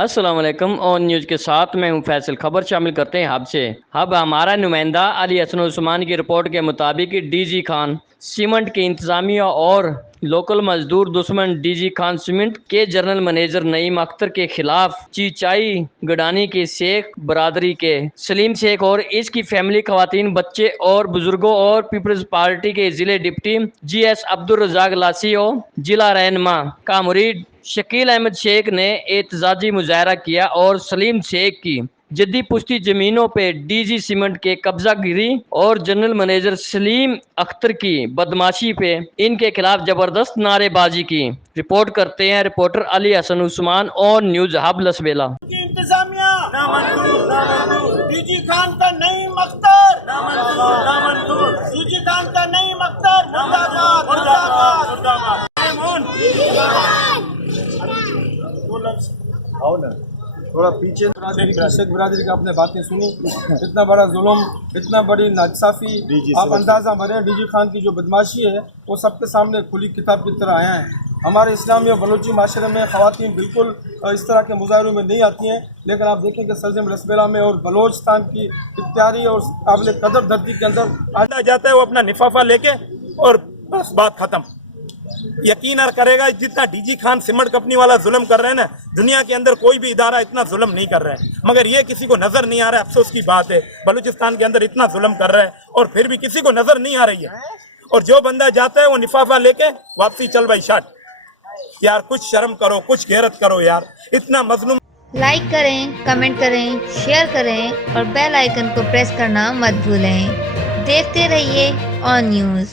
السلام علیکم، آن نیوز کے ساتھ میں ہوں فیصل۔ خبر شامل کرتے ہیں ہب سے۔ اب ہمارا نمائندہ علی حسن عثمان کی رپورٹ کے مطابق ڈی جی خان سیمنٹ کی انتظامیہ اور لوکل مزدور دشمن ڈی جی خان سیمنٹ کے جنرل منیجر نعیم اختر کے خلاف چیچائی گڈانی کے شیخ برادری کے سلیم شیخ اور اس کی فیملی، خواتین، بچے اور بزرگوں اور پیپلز پارٹی کے ضلع ڈپٹی جی ایس عبدالرزاق لاسیو، ضلع رہنما کا مرید شکیل احمد شیخ نے احتجاجی مظاہرہ کیا اور سلیم شیخ کی جدی پشتی زمینوں پہ ڈی جی سیمنٹ کے قبضہ گیری اور جنرل منیجر سلیم اختر کی بدماشی پہ ان کے خلاف زبردست نعرے بازی کی۔ رپورٹ کرتے ہیں رپورٹر علی حسن عثمان، آن نیوز ہب لسبیلا۔ انتظامیہ ڈی جی خان کا نعیم اختر، ڈی جی خان کا نعیم اختر مرد آباد۔ تھوڑا پیچھے شیخ برادری کا اپنے باتیں سنی۔ اتنا بڑا ظلم، اتنا بڑی ناانصافی، آپ اندازہ بھریں ڈی جی خان کی جو بدماشی ہے وہ سب کے سامنے کھلی کتاب کی طرح آیا ہے۔ ہمارے اسلامی اور بلوچی معاشرے میں خواتین بالکل اس طرح کے مظاہروں میں نہیں آتی ہیں، لیکن آپ دیکھیں کہ سرزم لسبیلا میں اور بلوچستان کی اختیاری اور قابل قدر دھرتی کے اندر آنا جاتا ہے وہ اپنا لفافہ لے کے اور بس بات ختم۔ یقین کرے گا جتنا D G Khan cement company والا ظلم کر رہے ہیں نا، دنیا کے اندر کوئی بھی ادارہ اتنا ظلم نہیں کر رہے ہیں، مگر یہ کسی کو نظر نہیں آ رہا ہے۔ افسوس کی بات ہے، بلوچستان کے اندر اتنا ظلم کر رہے ہیں اور پھر بھی کسی کو نظر نہیں آ رہی ہے، اور جو بندہ جاتا ہے وہ لفافہ لے کے واپسی چل بھائی شاٹ۔ یار کچھ شرم کرو، کچھ غیرت کرو یار، اتنا مظلوم۔ لائک کریں، کمنٹ کریں، شیئر کریں اور بیل آئیکن کو پریس کرنا مت بھولیں۔ دیکھتے رہیے آن نیوز۔